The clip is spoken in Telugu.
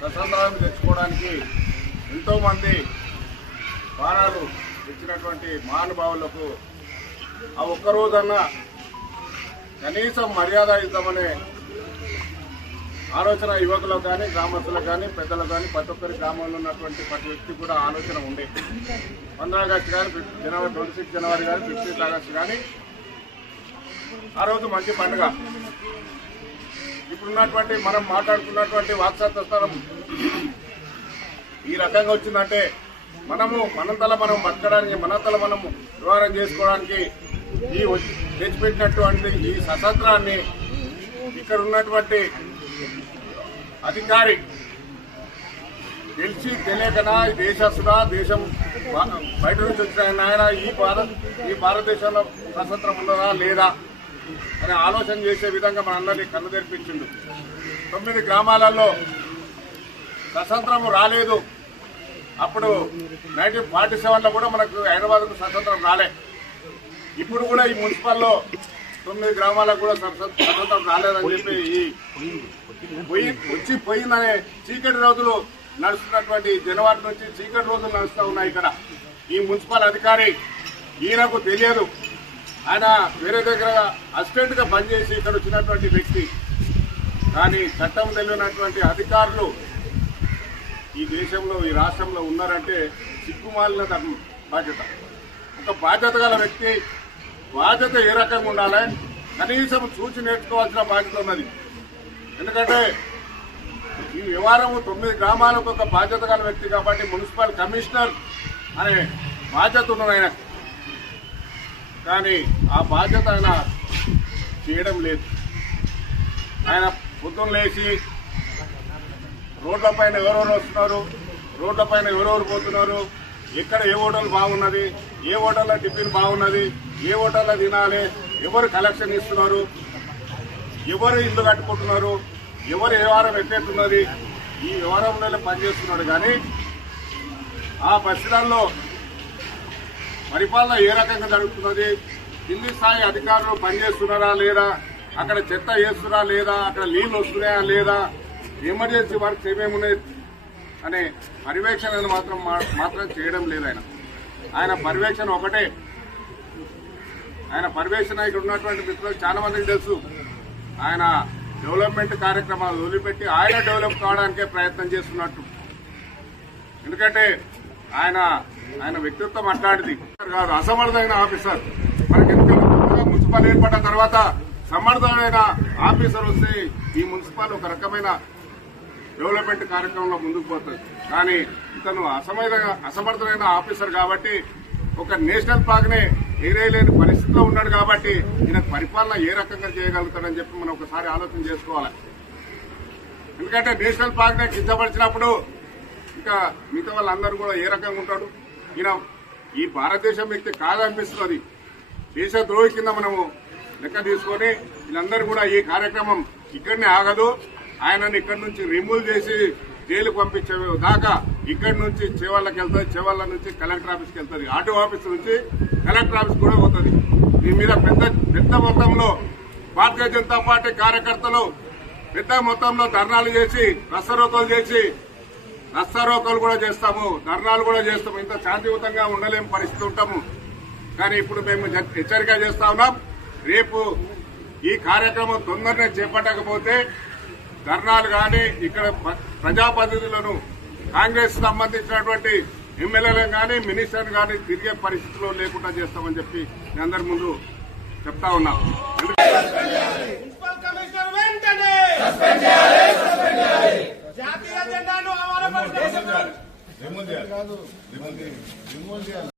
స్వతంత్రాన్ని తెచ్చుకోవడానికి ఎంతోమంది ప్రాణాలు ఇచ్చినటువంటి మహానుభావులకు ఆ ఒక్కరోజన్నా కనీసం మర్యాద ఇద్దామనే ఆలోచన యువకులకు కానీ గ్రామస్తులకు కానీ పెద్దలకు కానీ ప్రతి ఒక్కరి గ్రామంలో ఉన్నటువంటి ప్రతి వ్యక్తి కూడా ఆలోచన ఉండే. పంద్రా ఆగస్టు కానీ జనవరి ట్వంటీ సిక్స్ జనవరి కానీ ఫిఫ్టీన్త్ ఆగస్టు కానీ ఆ రోజు మంచి పండుగ. ఇప్పుడున్నటువంటి మనం మాట్లాడుకున్నటువంటి వాక్సత్వం ఈ రకంగా వచ్చిందంటే మనము మనంతల మనం బతకడానికి మనంతల మనము వ్యవహారం చేసుకోవడానికి ఈ తెచ్చిపెట్టినటువంటి ఈ స్వతంత్రాన్ని ఇక్కడ ఉన్నటువంటి అధికారి తెలిసి తెలియకనా ఈ దేశస్తుడా దేశం బయట నుంచి వచ్చిన ఆయన ఈ భారత్ ఈ భారతదేశంలో స్వతంత్రం ఉన్నదా లేదా అని ఆలోచన చేసే విధంగా మనందరినీ కన్ను తెరిపించిండు. తొమ్మిది గ్రామాలలో స్వతంత్రం రాలేదు. అప్పుడు నైన్టీన్ ఫార్టీ సెవెన్లో కూడా మనకు హైదరాబాద్కు స్వతంత్రం రాలే. ఇప్పుడు కూడా ఈ మున్సిపల్లో తొమ్మిది గ్రామాలకు కూడా స్వతంత్రం స్వతంత్రం రాలేదని చెప్పి ఈ పోయి వచ్చి పోయిందనే చీకటి రోజులు నడుస్తున్నటువంటి జనవరి నుంచి చీకటి రోజులు నడుస్తూ ఉన్నాయి ఇక్కడ. ఈ మున్సిపల్ అధికారి ఈయనకు తెలియదు. ఆయన వేరే దగ్గర అసిస్టెంట్గా పనిచేసి ఇక్కడ వచ్చినటువంటి వ్యక్తి. కానీ చట్టం తెలియనటువంటి అధికారులు ఈ దేశంలో ఈ రాష్ట్రంలో ఉన్నారంటే సిగ్గుమాలిన ధర్మం బాధ్యత. ఒక బాధ్యత గల వ్యక్తి బాధ్యత ఏ రకంగా ఉండాలి? కనీసం చూసి నేర్చుకోవాల్సిన బాధ్యత ఉన్నది. ఎందుకంటే ఈ వ్యవహారం తొమ్మిది గ్రామాలకు ఒక బాధ్యత గల వ్యక్తి కాబట్టి మున్సిపల్ కమిషనర్ అనే బాధ్యత ఉన్నది ఆయనకు. కానీ ఆ బాధ్యత ఆయన చేయడం లేదు. ఆయన పొద్దున్న లేచి రోడ్లపైన ఎవరెవరు వస్తున్నారు రోడ్లపైన ఎవరెవరు పోతున్నారు ఎక్కడ ఏ హోటల్ బాగున్నది ఏ హోటల్లో టిఫిన్ బాగున్నది ఏ హోటల్లో తినాలి ఎవరు కలెక్షన్ ఇస్తున్నారు ఎవరు ఇల్లు కట్టుకుంటున్నారు ఎవరు వ్యవహారం ఎట్టేస్తున్నది ఈ వ్యవహారంలో పనిచేస్తున్నాడు. కానీ ఆ పరిసరాల్లో పరిపాలన ఏ రకంగా జరుగుతున్నది? కింది స్థాయి అధికారులు పనిచేస్తున్నారా లేదా? అక్కడ చెత్త వేస్తున్నా లేదా? అక్కడ నీళ్ళు వస్తున్నాయా లేదా? ఎమర్జెన్సీ వర్క్స్ ఏమేమి ఉన్నాయి? అనే పర్యవేక్షణ మాత్రం మాత్రం చేయడం లేదు ఆయన. ఆయన పర్యవేక్షణ ఒకటే. ఆయన పర్యవేక్షణ ఇక్కడ ఉన్నటువంటి మిత్రులు చాలా మందికి తెలుసు. ఆయన డెవలప్మెంట్ కార్యక్రమాలు వదిలిపెట్టి ఆయన డెవలప్ కావడానికే ప్రయత్నం చేస్తున్నట్టు. ఎందుకంటే ఆయన ఆయన వ్యక్తిత్వం అట్లాంటిది. కాదు అసమర్థమైన ఆఫీసర్. మనకి ఎందుకంటే మున్సిపల్ ఏర్పడ్డ తర్వాత సమర్థమైన ఆఫీసర్ వస్తే ఈ మున్సిపల్ ఒక రకమైన డెవలప్మెంట్ కార్యక్రమంలో ముందుకు పోతుంది. కానీ ఇతను అసమైన అసమర్థమైన ఆఫీసర్ కాబట్టి ఒక నేషనల్ పార్క్నే ఏరేయలేని పరిస్థితిలో ఉన్నాడు కాబట్టి ఈయన పరిపాలన ఏ రకంగా చేయగలుగుతాడని చెప్పి మనం ఒకసారి ఆలోచన చేసుకోవాలి. ఎందుకంటే నేషనల్ పార్క్నే కించపరిచినప్పుడు ఇంకా మిగతా వాళ్ళందరూ కూడా ఏ రకంగా ఉంటాడు? ఈయన ఈ భారతదేశం వ్యక్తి కాదనిపిస్తున్నది. దేశ ద్రోహి కింద మనము లెక్క తీసుకొని వీళ్ళందరూ కూడా ఈ కార్యక్రమం ఇక్కడనే ఆగదు. ఆయనను ఇక్కడి నుంచి రిమూవ్ చేసి జైలు పంపించే దాకా ఇక్కడి నుంచి చేవాళ్ళకి వెళ్తుంది. చేవాళ్ళ నుంచి కలెక్టర్ ఆఫీస్కి వెళ్తుంది. ఆర్టీఓ ఆఫీస్ నుంచి కలెక్టర్ ఆఫీస్ కూడా పోతుంది. దీని మీద పెద్ద పెద్ద మొత్తంలో భారతీయ జనతా పార్టీ కార్యకర్తలు పెద్ద మొత్తంలో ధర్నాలు చేసి రసరోకలు చేసి రస్తారోకలు కూడా చేస్తాము ధర్నాలు కూడా చేస్తాము ఇంత శాంతియుతంగా ఉండలేని పరిస్థితి ఉంటాము. కానీ ఇప్పుడు మేము హెచ్చరిక చేస్తా ఉన్నాం రేపు ఈ కార్యక్రమం తొందరనే చేపట్టకపోతే ధర్నాలు కానీ ఇక్కడ ప్ర- ప్రజాప్రతినిధులను కాంగ్రెస్ సంబంధించినటువంటి ఎమ్మెల్యేలను కానీ మినిస్టర్ని కానీ తిరిగే పరిస్థితిలో లేకుండా చేస్తామని చెప్పి మీ అందరి ముందు చెప్తా ఉన్నాం మున్సిపల్ కమిషనర్ వెంటనే జాతీయ జెండాను అవమానపరిచిన